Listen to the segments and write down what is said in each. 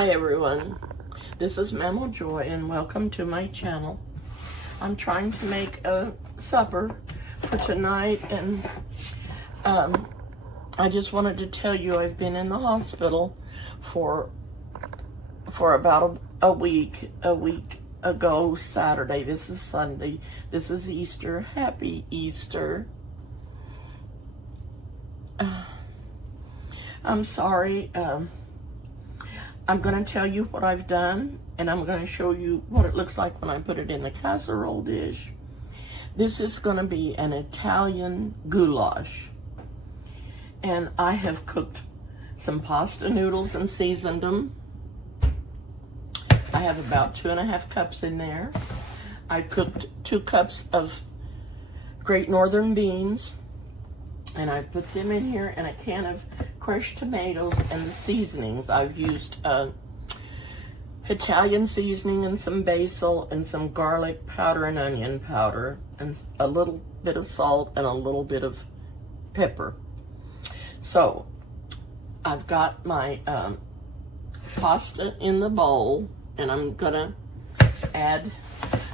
Hi everyone, this is Mammal Joy and welcome to my channel. I'm trying to make a supper for tonight, and I just wanted to tell you I've been in the hospital for about a week ago Saturday. This is Sunday. This is Easter. Happy Easter. I'm sorry. I'm going to tell you what I've done, and I'm going to show you what it looks like when I put it in the casserole dish. This is going to be an Italian goulash. And I have cooked some pasta noodles and seasoned them. I have about 2.5 cups in there. I cooked 2 cups of Great Northern beans, and I put them in here, and a can of crushed tomatoes and the seasonings. I've used Italian seasoning and some basil and some garlic powder and onion powder and a little bit of salt and a little bit of pepper. So I've got my pasta in the bowl, and I'm gonna add,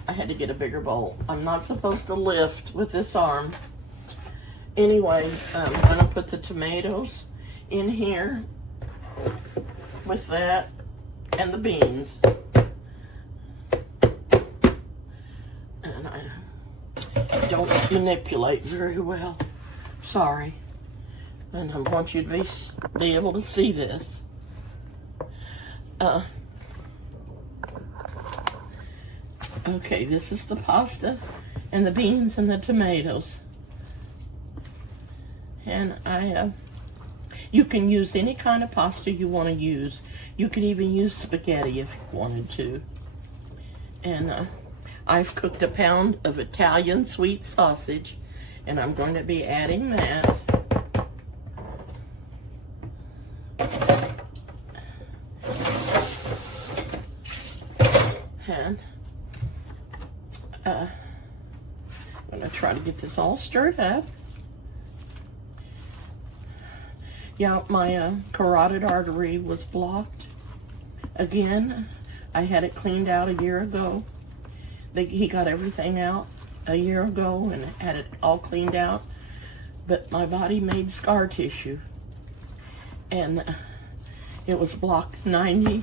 I had to get a bigger bowl. I'm not supposed to lift with this arm. Anyway, I'm gonna put the tomatoes in here with that and the beans. And I don't manipulate very well. Sorry. And I want you to be able to see this. Okay, this is the pasta and the beans and the tomatoes. And you can use any kind of pasta you want to use. You could even use spaghetti if you wanted to. And I've cooked a pound of Italian sweet sausage, and I'm going to be adding that. And I'm going to try to get this all stirred up. Yeah, my carotid artery was blocked again. I had it cleaned out a year ago. He got everything out a year ago and had it all cleaned out. But my body made scar tissue, and it was blocked 90%.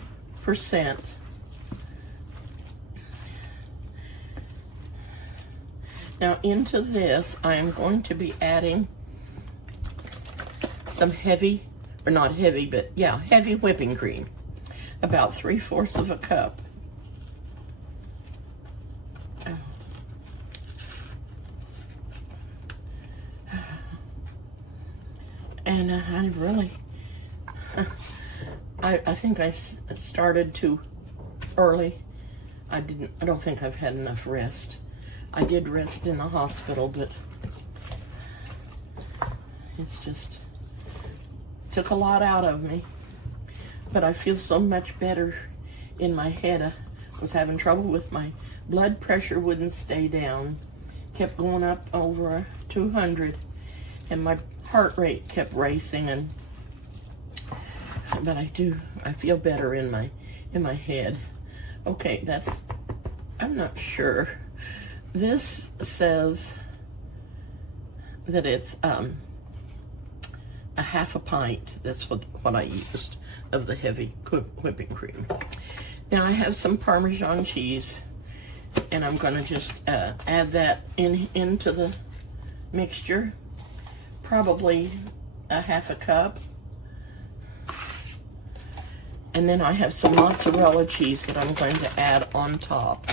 Now into this, I am going to be adding some heavy, or not heavy, but yeah, heavy whipping cream. About 3/4 of a cup. And I really, I think I started too early. I don't think I've had enough rest. I did rest in the hospital, but it's just took a lot out of me. But I feel so much better in my head. I was having trouble with my blood pressure, wouldn't stay down. Kept going up over 200, and my heart rate kept racing. But I feel better in my head. Okay, I'm not sure. This says that it's a 1/2 pint. That's what I used of the heavy whipping cream. Now I have some Parmesan cheese, and I'm going to just add that into the mixture. Probably a 1/2 cup. And then I have some mozzarella cheese that I'm going to add on top.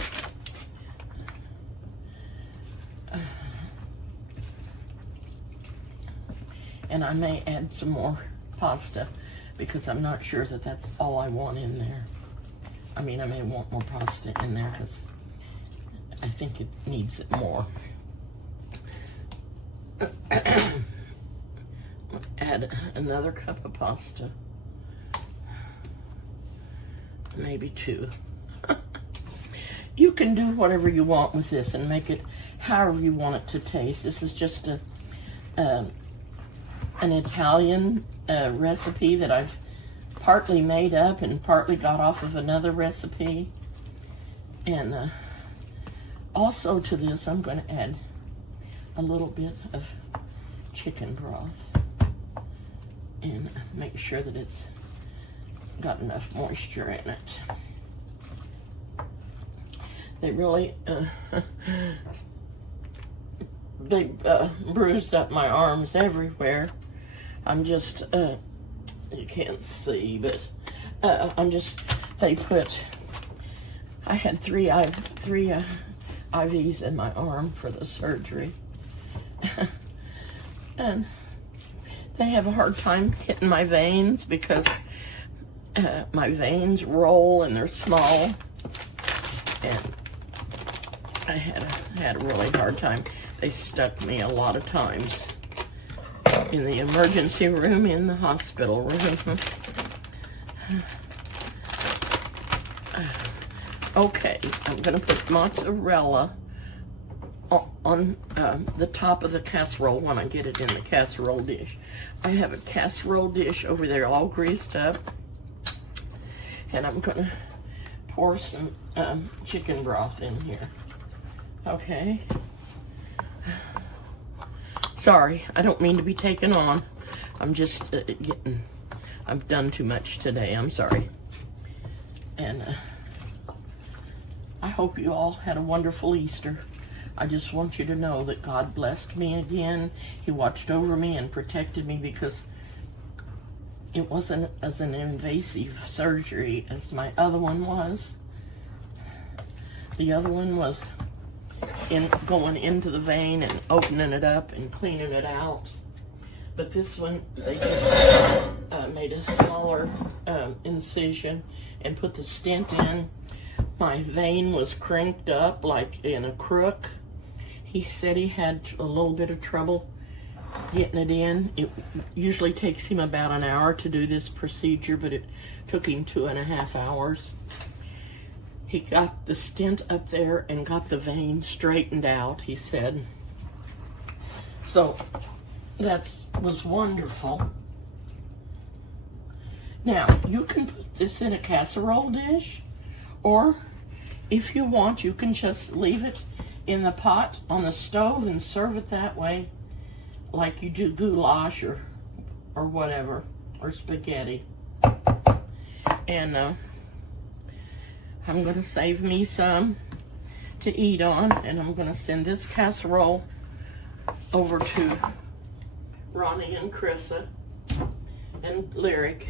And I may add some more pasta, because I'm not sure that that's all I want in there. I mean, I may want more pasta in there because I think it needs it more. Add another cup of pasta. Maybe 2. You can do whatever you want with this and make it however you want it to taste. This is just an Italian recipe that I've partly made up and partly got off of another recipe. And also to this, I'm going to add a little bit of chicken broth and make sure that it's got enough moisture in it. They really, they bruised up my arms everywhere. I'm just, you can't see, but they put, I had three IVs in my arm for the surgery. And they have a hard time hitting my veins because my veins roll and they're small. And I had a really hard time. They stuck me a lot of times in the emergency room, in the hospital room. Okay, I'm going to put mozzarella on the top of the casserole when I get it in the casserole dish. I have a casserole dish over there all greased up, and I'm going to pour some chicken broth in here. Okay. Sorry, I don't mean to be taken on. I'm just I've done too much today. I'm sorry. And I hope you all had a wonderful Easter. I just want you to know that God blessed me again. He watched over me and protected me because it wasn't as an invasive surgery as my other one was. The other one was going into the vein and opening it up and cleaning it out. But this one, they just made a smaller incision and put the stent in. My vein was cranked up like in a crook. He said he had a little bit of trouble getting it in. It usually takes him about an hour to do this procedure, but it took him 2.5 hours. He got the stent up there and got the vein straightened out, he said. So that was wonderful. Now, you can put this in a casserole dish, or if you want, you can just leave it in the pot on the stove and serve it that way, like you do goulash or whatever, or spaghetti. And I'm going to save me some to eat on, and I'm going to send this casserole over to Ronnie and Chrissa and Lyric.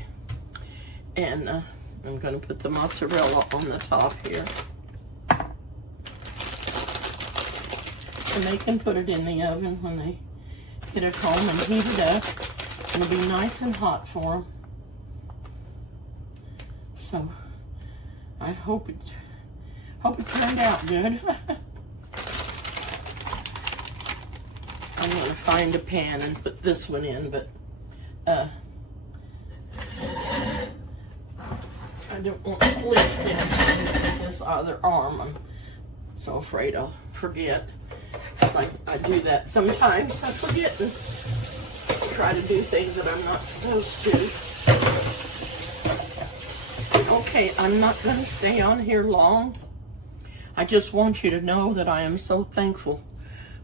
And I'm going to put the mozzarella on the top here. And they can put it in the oven when they get it home and heat it up. It'll be nice and hot for them. So I hope it turned out good. I'm going to find a pan and put this one in, but I don't want to lift it, this other arm. I'm so afraid I'll forget. I do that sometimes. I forget and try to do things that I'm not supposed to. Okay, I'm not going to stay on here long. I just want you to know that I am so thankful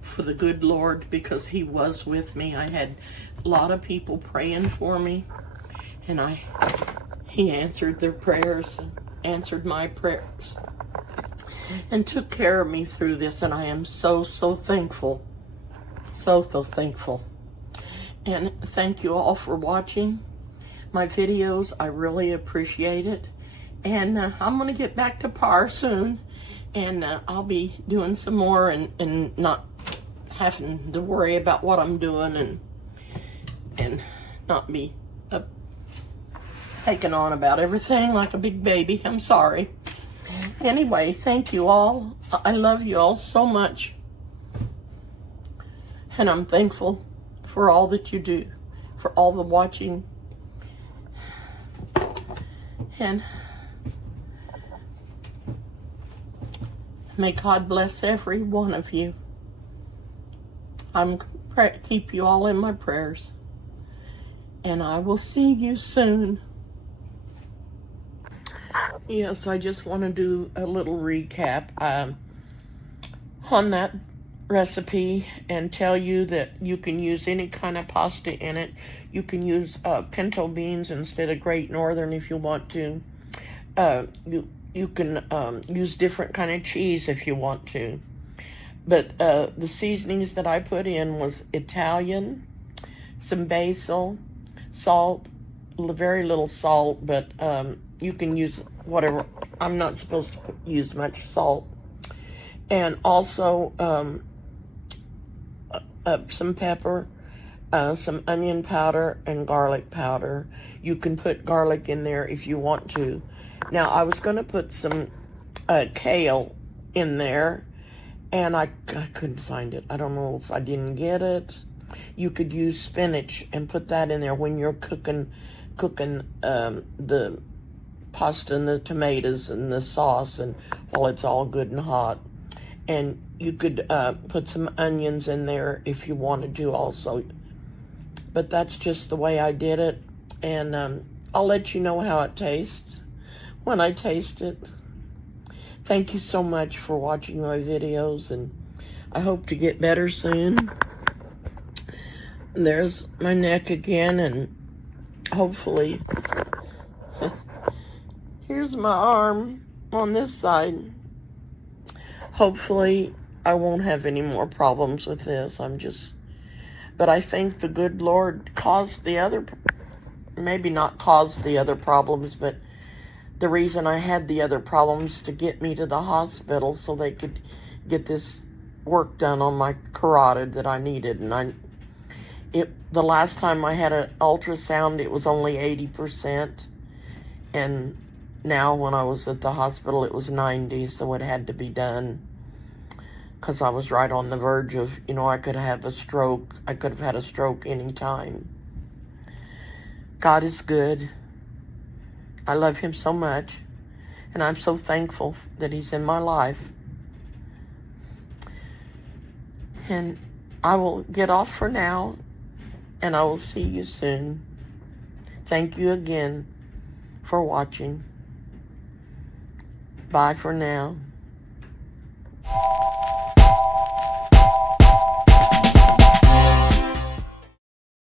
for the good Lord, because He was with me. I had a lot of people praying for me, and He answered their prayers and answered my prayers and took care of me through this, and I am so thankful. So thankful. And thank you all for watching my videos. I really appreciate it. And I'm going to get back to par soon, and I'll be doing some more and not having to worry about what I'm doing and not be taking on about everything like a big baby. I'm sorry. Anyway, thank you all. I love you all so much. And I'm thankful for all that you do, for all the watching. And may God bless every one of you. Keep you all in my prayers. And I will see you soon. Yes, I just want to do a little recap on that recipe and tell you that you can use any kind of pasta in it. You can use pinto beans instead of Great Northern if you want to. You can use different kind of cheese if you want to. But the seasonings that I put in was Italian, some basil, salt, very little salt, but you can use whatever. I'm not supposed to use much salt. And also some pepper, some onion powder, and garlic powder. You can put garlic in there if you want to. Now, I was going to put some kale in there, and I couldn't find it. I don't know if I didn't get it. You could use spinach and put that in there when you're cooking the pasta and the tomatoes and the sauce, and while it's all good and hot. And you could put some onions in there if you wanted to also. But that's just the way I did it. And I'll let you know how it tastes when I taste it. Thank you so much for watching my videos, and I hope to get better soon. There's my neck again, and hopefully, here's my arm on this side. Hopefully, I won't have any more problems with this. But I think the good Lord caused the other, maybe not caused the other problems, but the reason I had the other problems to get me to the hospital so they could get this work done on my carotid that I needed. And the last time I had an ultrasound, it was only 80%. And now when I was at the hospital, it was 90, so it had to be done. Because I was right on the verge of, I could have a stroke. I could have had a stroke any time. God is good. I love him so much. And I'm so thankful that he's in my life. And I will get off for now. And I will see you soon. Thank you again for watching. Bye for now.